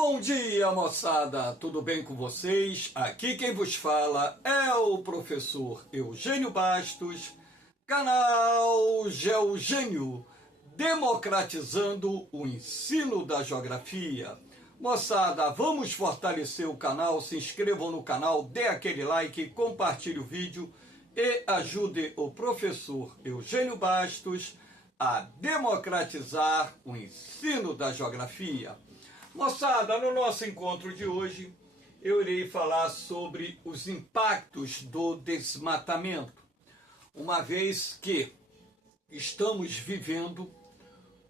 Bom dia, moçada! Tudo bem com vocês? Aqui quem vos fala é o professor Eugênio Bastos, canal Geogênio, democratizando o ensino da geografia. Moçada, vamos fortalecer o canal, se inscrevam no canal, dê aquele like, compartilhe o vídeo e ajude o professor Eugênio Bastos a democratizar o ensino da geografia. Moçada, no nosso encontro de hoje, eu irei falar sobre os impactos do desmatamento, uma vez que estamos vivendo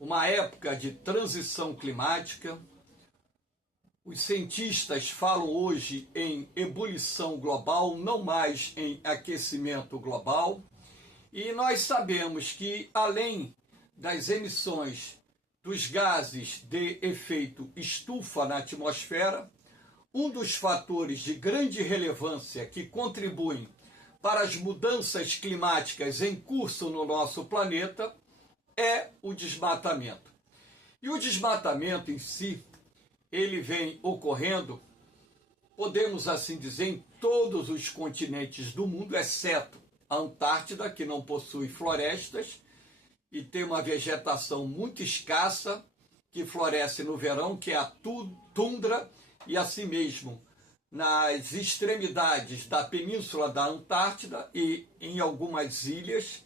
uma época de transição climática. Os cientistas falam hoje em ebulição global, não mais em aquecimento global, e nós sabemos que, além das emissões dos gases de efeito estufa na atmosfera, um dos fatores de grande relevância que contribuem para as mudanças climáticas em curso no nosso planeta é o desmatamento. E o desmatamento em si, ele vem ocorrendo, podemos assim dizer, em todos os continentes do mundo, exceto a Antártida, que não possui florestas, e tem uma vegetação muito escassa, que floresce no verão, que é a tundra, e assim mesmo nas extremidades da península da Antártida e em algumas ilhas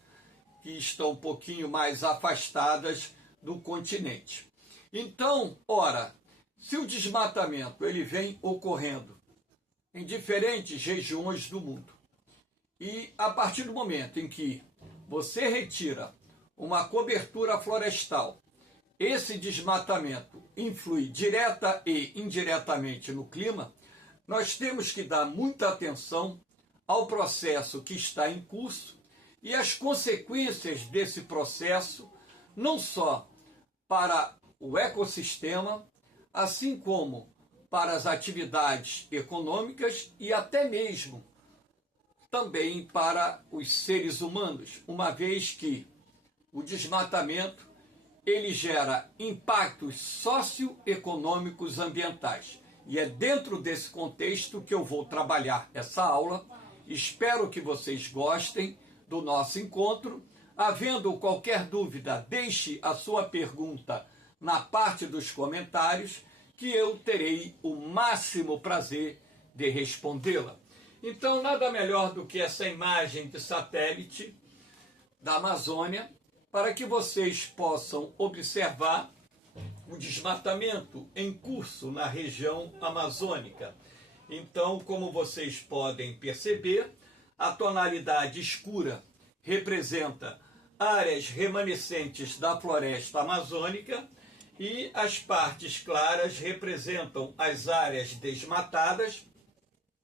que estão um pouquinho mais afastadas do continente. Então, ora, se o desmatamento ele vem ocorrendo em diferentes regiões do mundo, e a partir do momento em que você retira uma cobertura florestal, esse desmatamento influi direta e indiretamente no clima, nós temos que dar muita atenção ao processo que está em curso e as consequências desse processo, não só para o ecossistema, assim como para as atividades econômicas e até mesmo também para os seres humanos, uma vez que o desmatamento ele gera impactos socioeconômicos ambientais. E é dentro desse contexto que eu vou trabalhar essa aula. Espero que vocês gostem do nosso encontro. Havendo qualquer dúvida, deixe a sua pergunta na parte dos comentários, que eu terei o máximo prazer de respondê-la. Então, nada melhor do que essa imagem de satélite da Amazônia, para que vocês possam observar o desmatamento em curso na região amazônica. Então, como vocês podem perceber, a tonalidade escura representa áreas remanescentes da floresta amazônica e as partes claras representam as áreas desmatadas,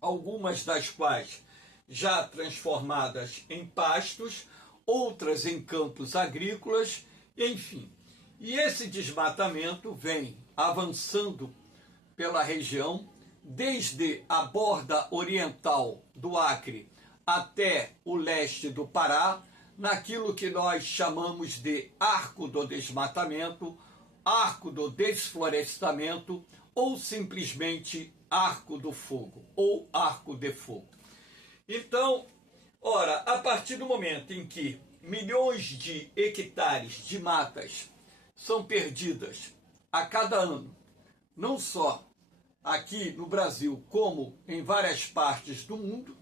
algumas das quais já transformadas em pastos, outras em campos agrícolas, enfim. E esse desmatamento vem avançando pela região, desde a borda oriental do Acre até o leste do Pará, naquilo que nós chamamos de arco do desmatamento, arco do desflorestamento ou simplesmente arco do fogo ou arco de fogo. Então, ora, a partir do momento em que milhões de hectares de matas são perdidas a cada ano, não só aqui no Brasil, como em várias partes do mundo,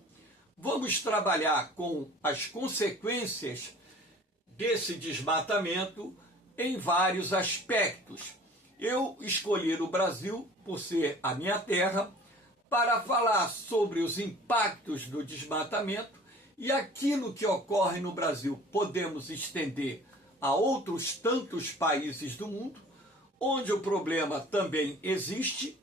vamos trabalhar com as consequências desse desmatamento em vários aspectos. Eu escolhi o Brasil, por ser a minha terra, para falar sobre os impactos do desmatamento, e aquilo que ocorre no Brasil podemos estender a outros tantos países do mundo, onde o problema também existe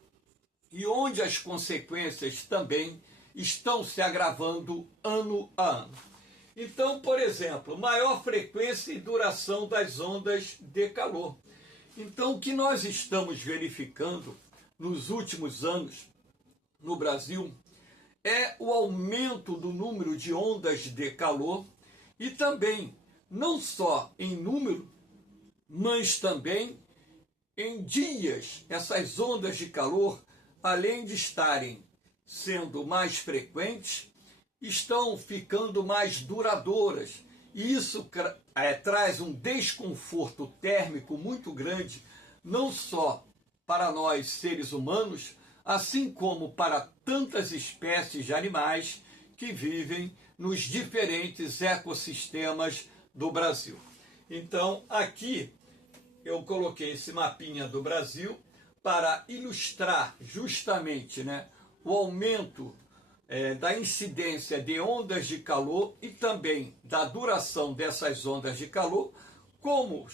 e onde as consequências também estão se agravando ano a ano. Então, por exemplo, maior frequência e duração das ondas de calor. Então, o que nós estamos verificando nos últimos anos no Brasil é o aumento do número de ondas de calor e também, não só em número, mas também em dias, essas ondas de calor, além de estarem sendo mais frequentes, estão ficando mais duradouras. E isso traz um desconforto térmico muito grande, não só para nós seres humanos, assim como para tantas espécies de animais que vivem nos diferentes ecossistemas do Brasil. Então, aqui eu coloquei esse mapinha do Brasil para ilustrar justamente, né, o aumento da incidência de ondas de calor e também da duração dessas ondas de calor, como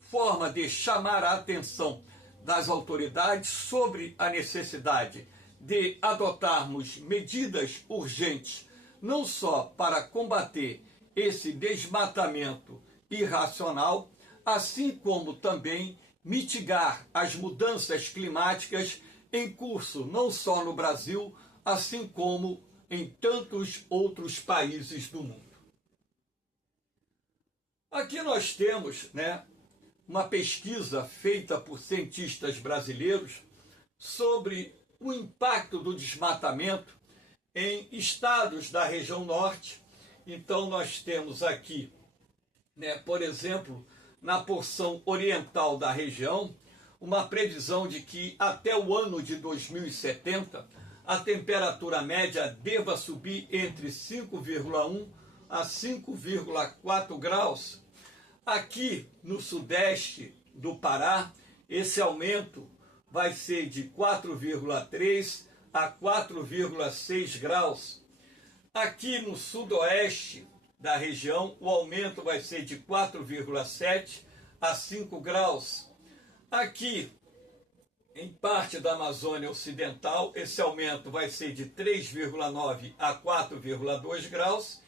forma de chamar a atenção das autoridades sobre a necessidade de adotarmos medidas urgentes, não só para combater esse desmatamento irracional, assim como também mitigar as mudanças climáticas em curso, não só no Brasil, assim como em tantos outros países do mundo. Aqui nós temos, né, uma pesquisa feita por cientistas brasileiros sobre o impacto do desmatamento em estados da região norte. Então nós temos aqui, né, por exemplo, na porção oriental da região, uma previsão de que até o ano de 2070 a temperatura média deva subir entre 5,1 a 5,4 graus. Aqui no sudeste do Pará, esse aumento vai ser de 4,3 a 4,6 graus. Aqui no sudoeste da região, o aumento vai ser de 4,7 a 5 graus. Aqui, em parte da Amazônia Ocidental, esse aumento vai ser de 3,9 a 4,2 graus.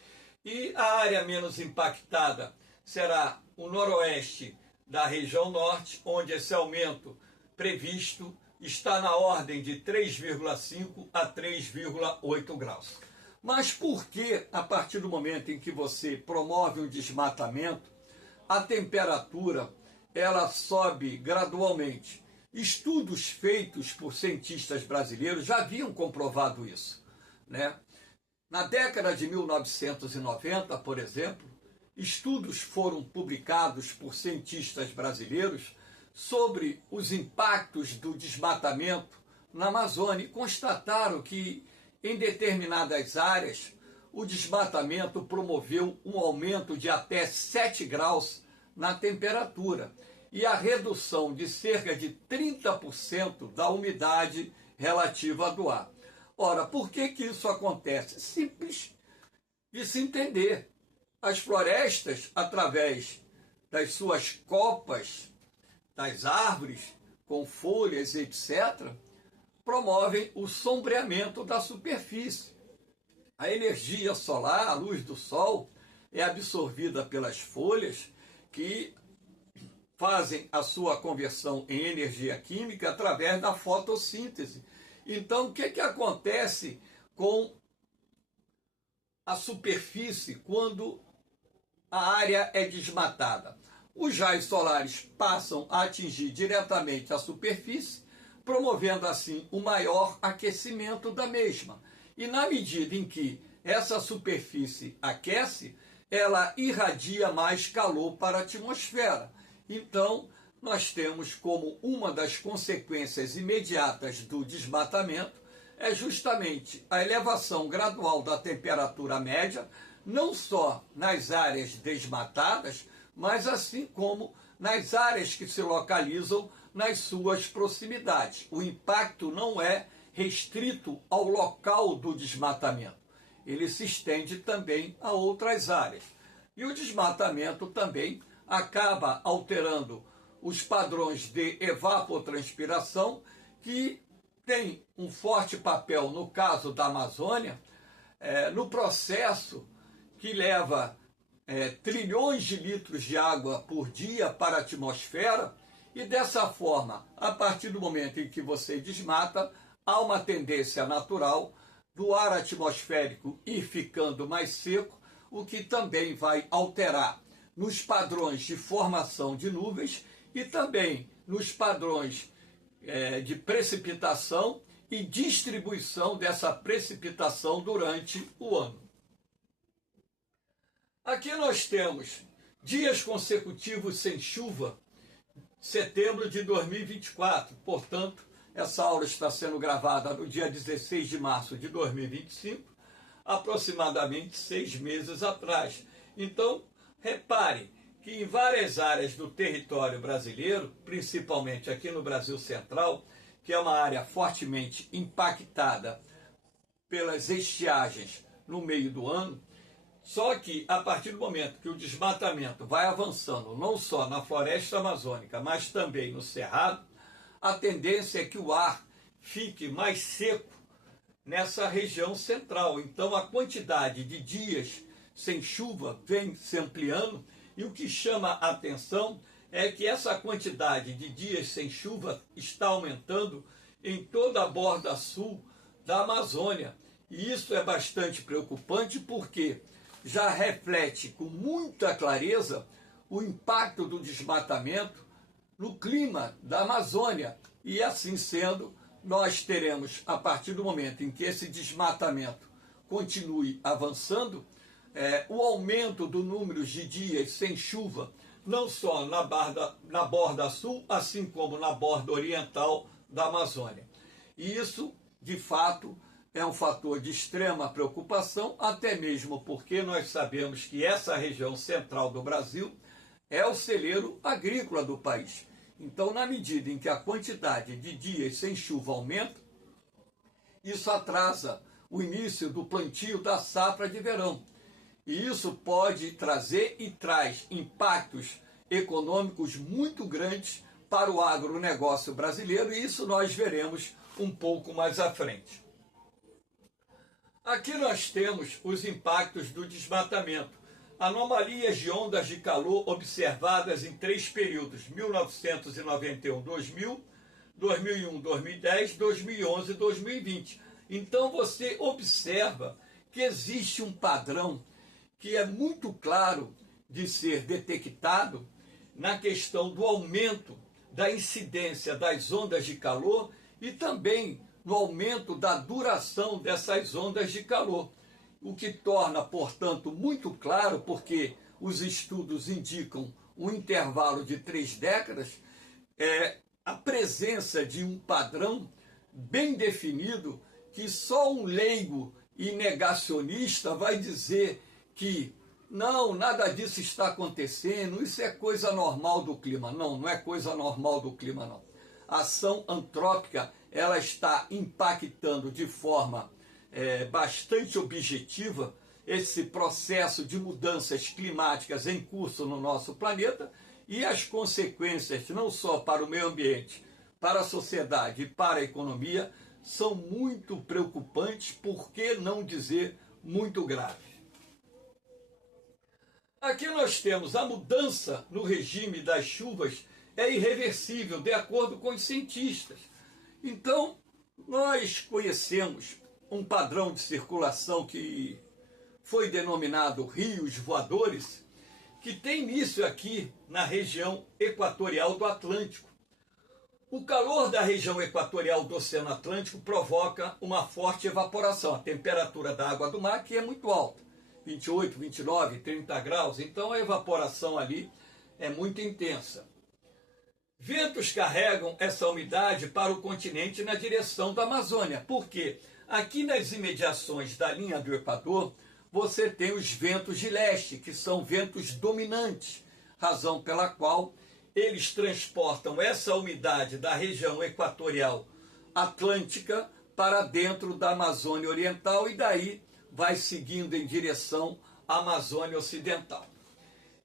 E a área menos impactada será o noroeste da região norte, onde esse aumento previsto está na ordem de 3,5 a 3,8 graus. Mas por que, a partir do momento em que você promove um desmatamento, a temperatura ela sobe gradualmente? Estudos feitos por cientistas brasileiros já haviam comprovado isso, né? Na década de 1990, por exemplo, estudos foram publicados por cientistas brasileiros sobre os impactos do desmatamento na Amazônia e constataram que, em determinadas áreas, o desmatamento promoveu um aumento de até 7 graus na temperatura e a redução de cerca de 30% da umidade relativa do ar. Ora, por que isso acontece? Simples de se entender. As florestas, através das suas copas, das árvores, com folhas, etc., promovem o sombreamento da superfície. A energia solar, a luz do sol, é absorvida pelas folhas, que fazem a sua conversão em energia química através da fotossíntese. Então, o que acontece com a superfície quando a área é desmatada? Os raios solares passam a atingir diretamente a superfície, promovendo assim um maior aquecimento da mesma. E na medida em que essa superfície aquece, ela irradia mais calor para a atmosfera. Então, nós temos como uma das consequências imediatas do desmatamento é justamente a elevação gradual da temperatura média, não só nas áreas desmatadas, mas assim como nas áreas que se localizam nas suas proximidades. O impacto não é restrito ao local do desmatamento, ele se estende também a outras áreas. E o desmatamento também acaba alterando os padrões de evapotranspiração, que tem um forte papel, no caso da Amazônia, no processo que leva trilhões de litros de água por dia para a atmosfera, e dessa forma, a partir do momento em que você desmata, há uma tendência natural do ar atmosférico ir ficando mais seco, o que também vai alterar nos padrões de formação de nuvens e também nos padrões de precipitação e distribuição dessa precipitação durante o ano. Aqui nós temos dias consecutivos sem chuva, setembro de 2024, portanto, essa aula está sendo gravada no dia 16 de março de 2025, aproximadamente 6 meses atrás. Então, repare que em várias áreas do território brasileiro, principalmente aqui no Brasil Central, que é uma área fortemente impactada pelas estiagens no meio do ano, só que a partir do momento que o desmatamento vai avançando, não só na floresta amazônica, mas também no cerrado, a tendência é que o ar fique mais seco nessa região central. Então a quantidade de dias sem chuva vem se ampliando, e o que chama a atenção é que essa quantidade de dias sem chuva está aumentando em toda a borda sul da Amazônia. E isso é bastante preocupante porque já reflete com muita clareza o impacto do desmatamento no clima da Amazônia. E assim sendo, nós teremos, a partir do momento em que esse desmatamento continue avançando, o aumento do número de dias sem chuva, não só na borda sul, assim como na borda oriental da Amazônia. E isso, de fato, é um fator de extrema preocupação, até mesmo porque nós sabemos que essa região central do Brasil é o celeiro agrícola do país. Então, na medida em que a quantidade de dias sem chuva aumenta, isso atrasa o início do plantio da safra de verão. E isso pode trazer e traz impactos econômicos muito grandes para o agronegócio brasileiro, e isso nós veremos um pouco mais à frente. Aqui nós temos os impactos do desmatamento. Anomalias de ondas de calor observadas em 3 períodos: 1991-2000, 2001-2010, 2011-2020. Então você observa que existe um padrão que é muito claro de ser detectado na questão do aumento da incidência das ondas de calor e também no aumento da duração dessas ondas de calor. O que torna, portanto, muito claro, porque os estudos indicam um intervalo de 3 décadas, a presença de um padrão bem definido que só um leigo e negacionista vai dizer que não, nada disso está acontecendo, isso é coisa normal do clima. Não, não é coisa normal do clima, não. A ação antrópica, ela está impactando de forma bastante objetiva esse processo de mudanças climáticas em curso no nosso planeta, e as consequências, não só para o meio ambiente, para a sociedade e para a economia, são muito preocupantes, por que não dizer muito graves. Aqui nós temos a mudança no regime das chuvas, é irreversível, de acordo com os cientistas. Então, nós conhecemos um padrão de circulação que foi denominado rios voadores, que tem início aqui na região equatorial do Atlântico. O calor da região equatorial do Oceano Atlântico provoca uma forte evaporação. A temperatura da água do mar aqui é muito alta, 28, 29, 30 graus, então a evaporação ali é muito intensa. Ventos carregam essa umidade para o continente na direção da Amazônia. Por quê? Aqui nas imediações da linha do Equador, você tem os ventos de leste, que são ventos dominantes, razão pela qual eles transportam essa umidade da região equatorial atlântica para dentro da Amazônia Oriental e daí vai seguindo em direção à Amazônia Ocidental.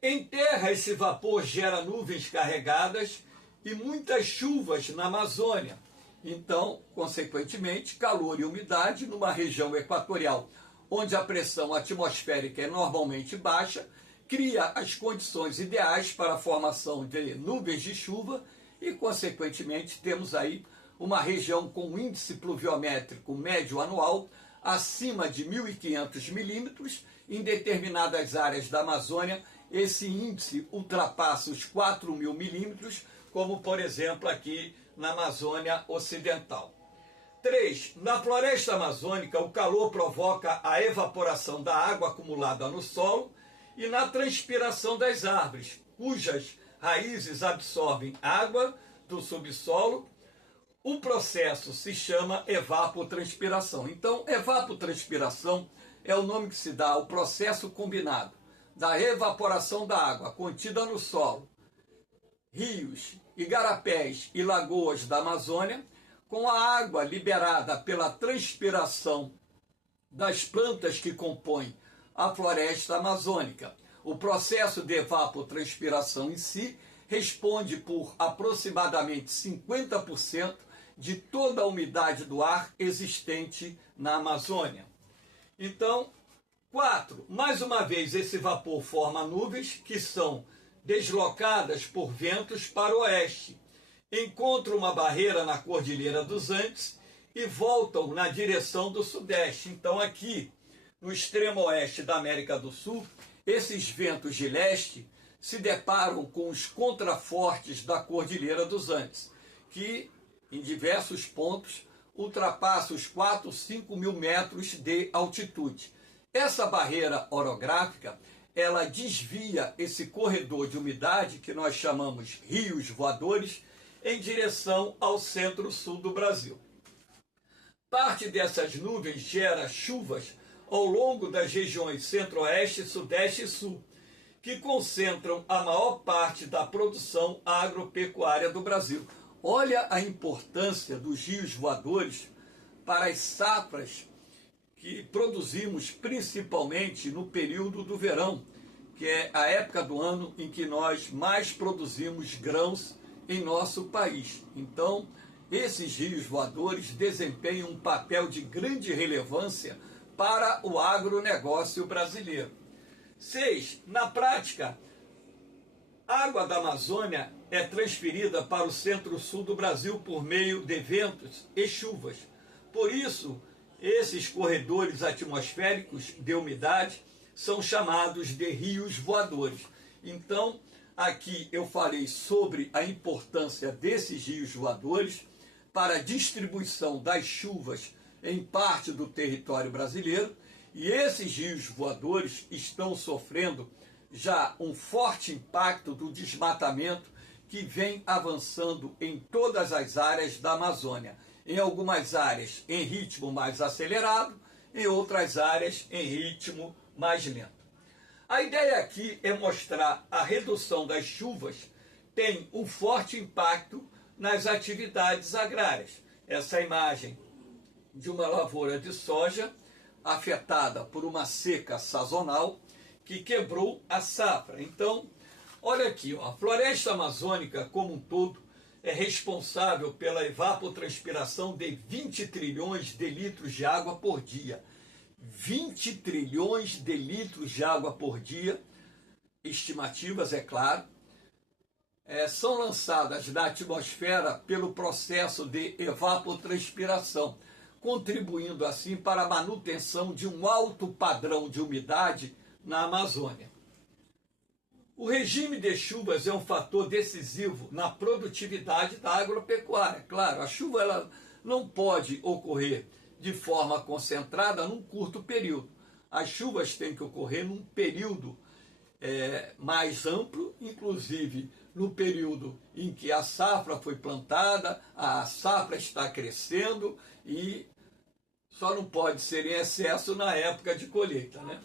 Em terra, esse vapor gera nuvens carregadas e muitas chuvas na Amazônia. Então, consequentemente, calor e umidade numa região equatorial onde a pressão atmosférica é normalmente baixa, cria as condições ideais para a formação de nuvens de chuva e, consequentemente, temos aí uma região com índice pluviométrico médio anual acima de 1.500 milímetros. Em determinadas áreas da Amazônia, esse índice ultrapassa os 4.000 milímetros, como por exemplo aqui na Amazônia Ocidental. 3. Na floresta amazônica, o calor provoca a evaporação da água acumulada no solo e na transpiração das árvores, cujas raízes absorvem água do subsolo. O processo se chama evapotranspiração. Então, evapotranspiração é o nome que se dá ao processo combinado da evaporação da água contida no solo, rios, igarapés e lagoas da Amazônia, com a água liberada pela transpiração das plantas que compõem a floresta amazônica. O processo de evapotranspiração em si responde por aproximadamente 50% de toda a umidade do ar existente na Amazônia. Então, 4. Mais uma vez, esse vapor forma nuvens que são deslocadas por ventos para o oeste, encontram uma barreira na Cordilheira dos Andes e voltam na direção do sudeste. Então, aqui, no extremo oeste da América do Sul, esses ventos de leste se deparam com os contrafortes da Cordilheira dos Andes, que, em diversos pontos, ultrapassa os 4, 5 mil metros de altitude. Essa barreira orográfica, ela desvia esse corredor de umidade, que nós chamamos rios voadores, em direção ao centro-sul do Brasil. Parte dessas nuvens gera chuvas ao longo das regiões centro-oeste, sudeste e sul, que concentram a maior parte da produção agropecuária do Brasil. Olha a importância dos rios voadores para as safras que produzimos principalmente no período do verão, que é a época do ano em que nós mais produzimos grãos em nosso país. Então, esses rios voadores desempenham um papel de grande relevância para o agronegócio brasileiro. 6. Na prática, a água da Amazônia é transferida para o centro-sul do Brasil por meio de ventos e chuvas. Por isso, esses corredores atmosféricos de umidade são chamados de rios voadores. Então, aqui eu falei sobre a importância desses rios voadores para a distribuição das chuvas em parte do território brasileiro, e esses rios voadores estão sofrendo já um forte impacto do desmatamento que vem avançando em todas as áreas da Amazônia. Em algumas áreas em ritmo mais acelerado, em outras áreas em ritmo mais lento. A ideia aqui é mostrar a redução das chuvas tem um forte impacto nas atividades agrárias. Essa imagem de uma lavoura de soja afetada por uma seca sazonal que quebrou a safra. Então, olha aqui, ó, a floresta amazônica como um todo é responsável pela evapotranspiração de 20 trilhões de litros de água por dia. 20 trilhões de litros de água por dia, estimativas, é claro, são lançadas na atmosfera pelo processo de evapotranspiração, contribuindo assim para a manutenção de um alto padrão de umidade na Amazônia. O regime de chuvas é um fator decisivo na produtividade da agropecuária. Claro, a chuva ela não pode ocorrer de forma concentrada num curto período. As chuvas têm que ocorrer num período mais amplo, inclusive no período em que a safra foi plantada, a safra está crescendo e só não pode ser em excesso na época de colheita, né?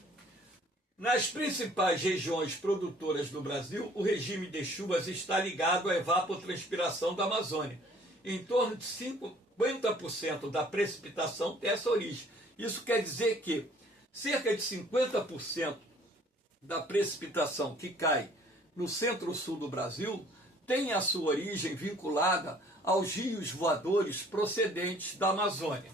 Nas principais regiões produtoras do Brasil, o regime de chuvas está ligado à evapotranspiração da Amazônia. Em torno de 50% da precipitação tem essa origem. Isso quer dizer que cerca de 50% da precipitação que cai no centro-sul do Brasil tem a sua origem vinculada aos rios voadores procedentes da Amazônia.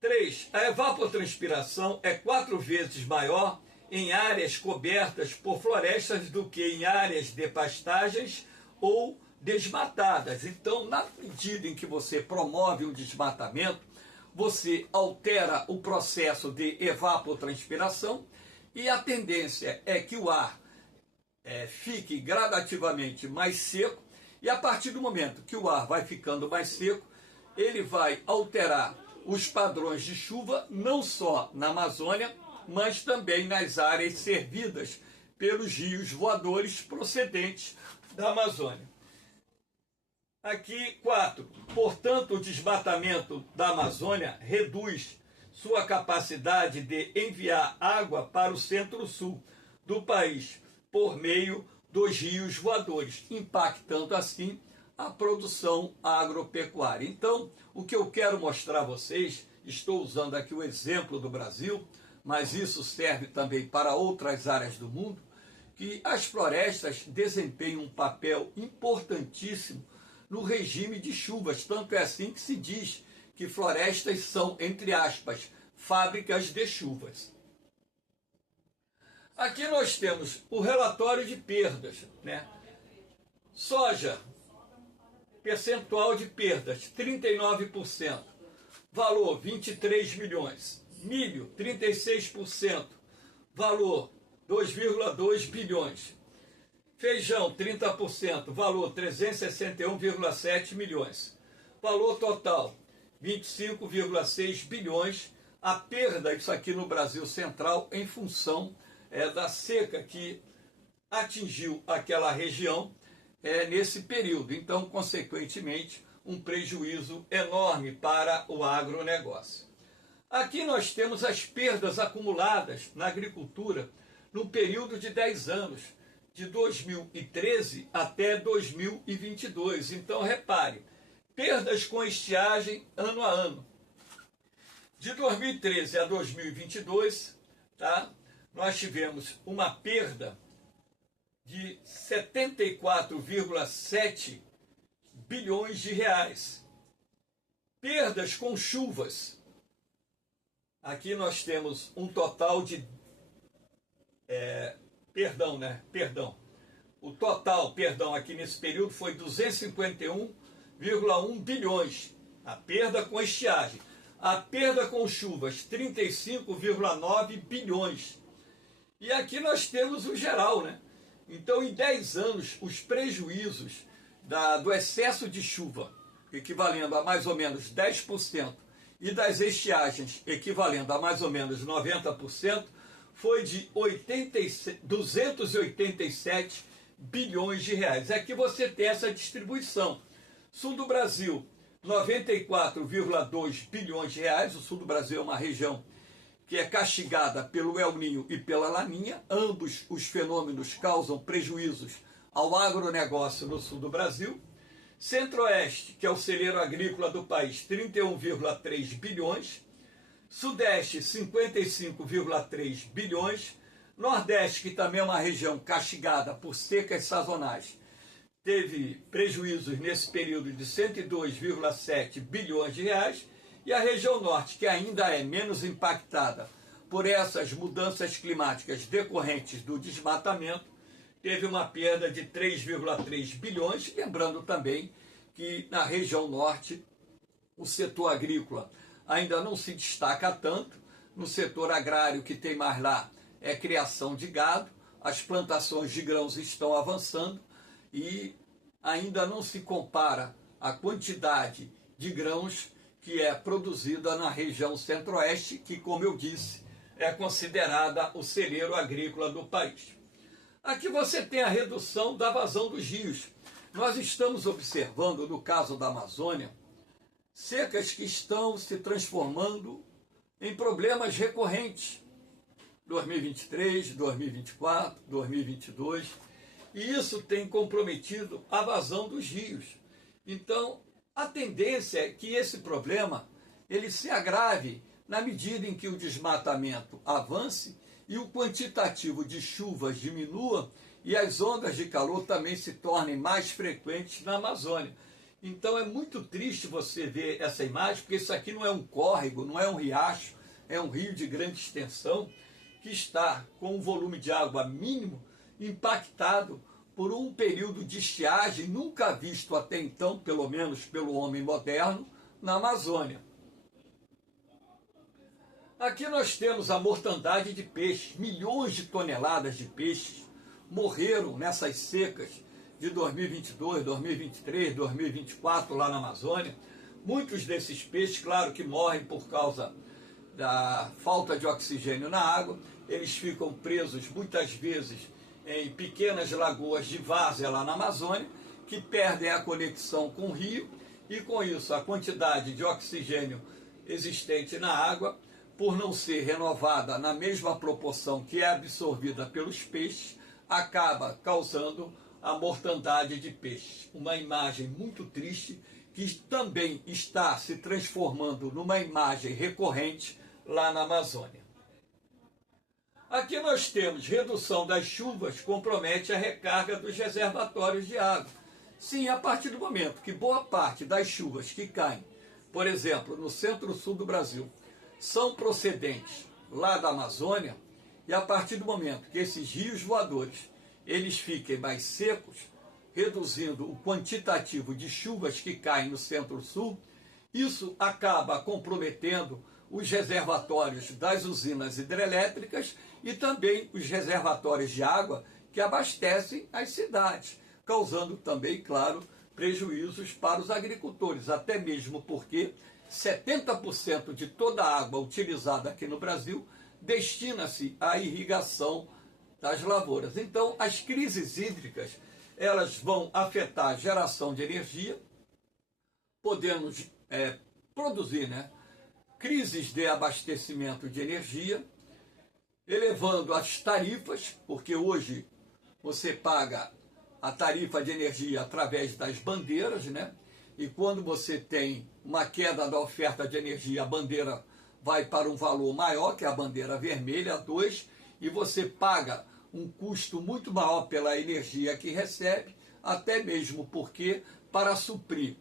3. A evapotranspiração é 4 vezes maior em áreas cobertas por florestas do que em áreas de pastagens ou desmatadas. Então, na medida em que você promove um desmatamento, você altera o processo de evapotranspiração e a tendência é que o ar fique gradativamente mais seco, e a partir do momento que o ar vai ficando mais seco, ele vai alterar os padrões de chuva, não só na Amazônia, mas também nas áreas servidas pelos rios voadores procedentes da Amazônia. Aqui, 4. Portanto, o desmatamento da Amazônia reduz sua capacidade de enviar água para o centro-sul do país por meio dos rios voadores, impactando assim a produção agropecuária. Então, o que eu quero mostrar a vocês, estou usando aqui o exemplo do Brasil, mas isso serve também para outras áreas do mundo, que as florestas desempenham um papel importantíssimo no regime de chuvas. Tanto é assim que se diz que florestas são, entre aspas, fábricas de chuvas. Aqui nós temos o relatório de perdas, né? Soja, percentual de perdas, 39%, valor 23 milhões. Milho, 36%, valor 2,2 bilhões. Feijão, 30%, valor 361,7 milhões. Valor total, 25,6 bilhões. A perda, isso aqui no Brasil Central, em função da seca que atingiu aquela região nesse período. Então, consequentemente, um prejuízo enorme para o agronegócio. Aqui nós temos as perdas acumuladas na agricultura no período de 10 anos, de 2013 até 2022. Então, repare, perdas com estiagem ano a ano. De 2013 a 2022, tá? Nós tivemos uma perda de 74,7 bilhões de reais. Perdas com chuvas. Aqui nós temos um total de... O total, aqui nesse período foi 251,1 bilhões. A perda com estiagem. A perda com chuvas, 35,9 bilhões. E aqui nós temos o geral, né? Então, em 10 anos, os prejuízos do excesso de chuva, equivalendo a mais ou menos 10%, e das estiagens, equivalendo a mais ou menos 90%, foi de 287 bilhões de reais. Aqui você tem essa distribuição. Sul do Brasil, 94,2 bilhões de reais. O sul do Brasil é uma região que é castigada pelo El Niño e pela Laninha. Ambos os fenômenos causam prejuízos ao agronegócio no sul do Brasil. Centro-Oeste, que é o celeiro agrícola do país, 31,3 bilhões. Sudeste, 55,3 bilhões. Nordeste, que também é uma região castigada por secas sazonais, teve prejuízos nesse período de 102,7 bilhões de reais. E a região Norte, que ainda é menos impactada por essas mudanças climáticas decorrentes do desmatamento, teve uma perda de 3,3 bilhões. Lembrando também que na região Norte o setor agrícola ainda não se destaca tanto. No setor agrário, que tem mais lá é criação de gado, as plantações de grãos estão avançando e ainda não se compara a quantidade de grãos que é produzida na região Centro-Oeste, que, como eu disse, é considerada o celeiro agrícola do país. Aqui você tem a redução da vazão dos rios. Nós estamos observando, no caso da Amazônia, secas que estão se transformando em problemas recorrentes. 2023, 2024, 2022, e isso tem comprometido a vazão dos rios. Então, a tendência é que esse problema ele se agrave na medida em que o desmatamento avance e o quantitativo de chuvas diminua e as ondas de calor também se tornem mais frequentes na Amazônia. Então é muito triste você ver essa imagem, porque isso aqui não é um córrego, não é um riacho, é um rio de grande extensão que está com um volume de água mínimo impactado por um período de estiagem nunca visto até então, pelo menos pelo homem moderno, na Amazônia. Aqui nós temos a mortandade de peixes, milhões de toneladas de peixes morreram nessas secas de 2022, 2023, 2024 lá na Amazônia. Muitos desses peixes, claro que morrem por causa da falta de oxigênio na água, eles ficam presos muitas vezes em pequenas lagoas de várzea lá na Amazônia, que perdem a conexão com o rio, e com isso a quantidade de oxigênio existente na água, por não ser renovada na mesma proporção que é absorvida pelos peixes, acaba causando a mortandade de peixes. Uma imagem muito triste que também está se transformando numa imagem recorrente lá na Amazônia. Aqui nós temos redução das chuvas compromete a recarga dos reservatórios de água. Sim, a partir do momento que boa parte das chuvas que caem, por exemplo, no centro-sul do Brasil, são procedentes lá da Amazônia, e a partir do momento que esses rios voadores eles fiquem mais secos, reduzindo o quantitativo de chuvas que caem no centro-sul, isso acaba comprometendo os reservatórios das usinas hidrelétricas e também os reservatórios de água que abastecem as cidades, causando também, claro, prejuízos para os agricultores, até mesmo porque 70% de toda a água utilizada aqui no Brasil destina-se à irrigação das lavouras. Então, as crises hídricas, elas vão afetar a geração de energia, podendo produzir crises de abastecimento de energia, elevando as tarifas, porque hoje você paga a tarifa de energia através das bandeiras, e quando você tem uma queda da oferta de energia, a bandeira vai para um valor maior, que é a bandeira vermelha, 2, e você paga um custo muito maior pela energia que recebe, até mesmo porque, para suprir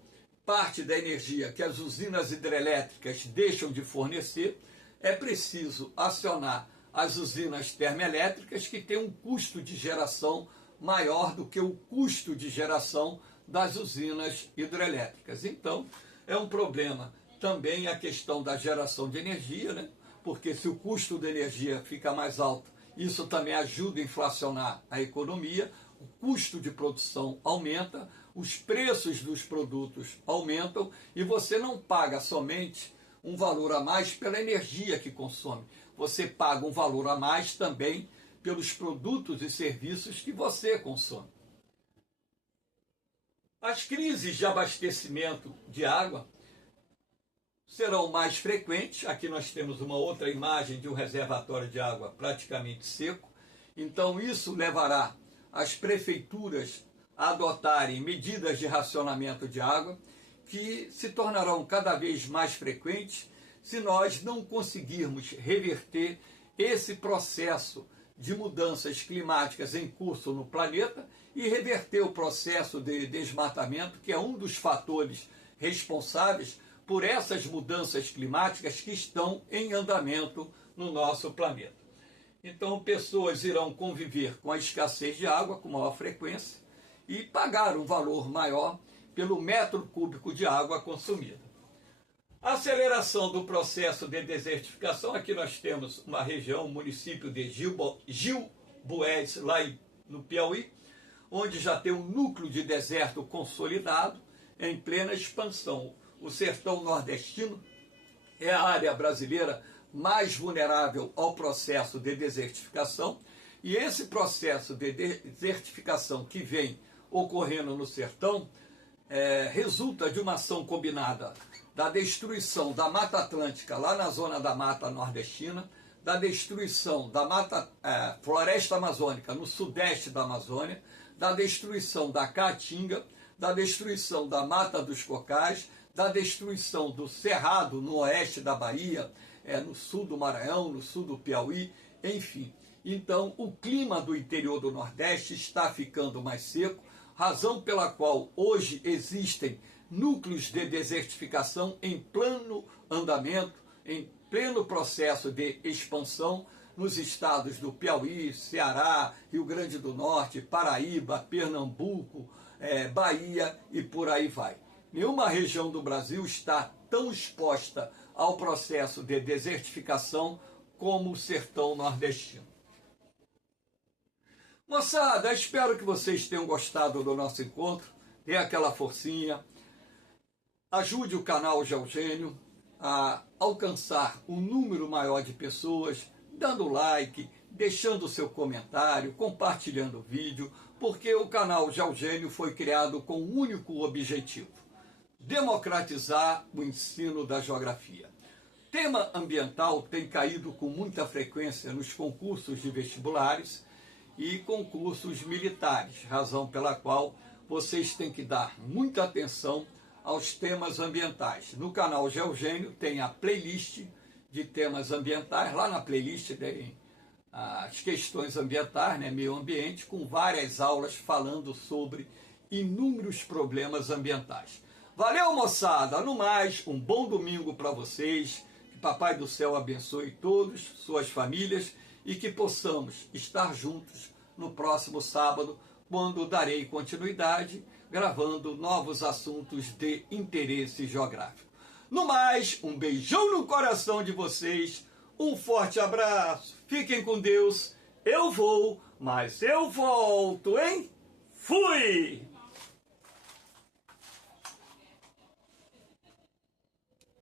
parte da energia que as usinas hidrelétricas deixam de fornecer, é preciso acionar as usinas termoelétricas, que têm um custo de geração maior do que o custo de geração das usinas hidrelétricas. Então, é um problema também a questão da geração de energia, porque se o custo da energia fica mais alto, isso também ajuda a inflacionar a economia, o custo de produção aumenta, os preços dos produtos aumentam e você não paga somente um valor a mais pela energia que consome, você paga um valor a mais também pelos produtos e serviços que você consome. As crises de abastecimento de água serão mais frequentes. Aqui nós temos uma outra imagem de um reservatório de água praticamente seco. Então isso levará as prefeituras a adotarem medidas de racionamento de água que se tornarão cada vez mais frequentes se nós não conseguirmos reverter esse processo de mudanças climáticas em curso no planeta e reverter o processo de desmatamento, que é um dos fatores responsáveis por essas mudanças climáticas que estão em andamento no nosso planeta. Então, pessoas irão conviver com a escassez de água com maior frequência e pagar um valor maior pelo metro cúbico de água consumida. A aceleração do processo de desertificação, aqui nós temos uma região, um município de Gilboés, lá no Piauí, onde já tem um núcleo de deserto consolidado em plena expansão. O sertão nordestino é a área brasileira mais vulnerável ao processo de desertificação, e esse processo de desertificação que vem ocorrendo no sertão resulta de uma ação combinada da destruição da Mata Atlântica lá na zona da Mata Nordestina, da destruição da Floresta Amazônica no sudeste da Amazônia, da destruição da Caatinga, da destruição da Mata dos Cocais, da destruição do Cerrado no oeste da Bahia, no sul do Maranhão, no sul do Piauí, enfim. Então, o clima do interior do Nordeste está ficando mais seco, razão pela qual hoje existem núcleos de desertificação em pleno andamento, em pleno processo de expansão nos estados do Piauí, Ceará, Rio Grande do Norte, Paraíba, Pernambuco, Bahia e por aí vai. Nenhuma região do Brasil está tão exposta ao processo de desertificação como o sertão nordestino. Moçada, espero que vocês tenham gostado do nosso encontro. Dê aquela forcinha. Ajude o canal Geogênio a alcançar um número maior de pessoas, dando like, deixando seu comentário, compartilhando o vídeo, porque o canal Geogênio foi criado com um único objetivo: democratizar o ensino da geografia. Tema ambiental tem caído com muita frequência nos concursos de vestibulares e concursos militares, razão pela qual vocês têm que dar muita atenção aos temas ambientais. No canal Geogênio tem a playlist de temas ambientais, lá na playlist tem as questões ambientais, né, meio ambiente, com várias aulas falando sobre inúmeros problemas ambientais. Valeu, moçada! No mais, um bom domingo para vocês, que Papai do Céu abençoe todos, suas famílias, e que possamos estar juntos no próximo sábado, quando darei continuidade, gravando novos assuntos de interesse geográfico. No mais, um beijão no coração de vocês, um forte abraço, fiquem com Deus, eu vou, mas eu volto, hein? Fui!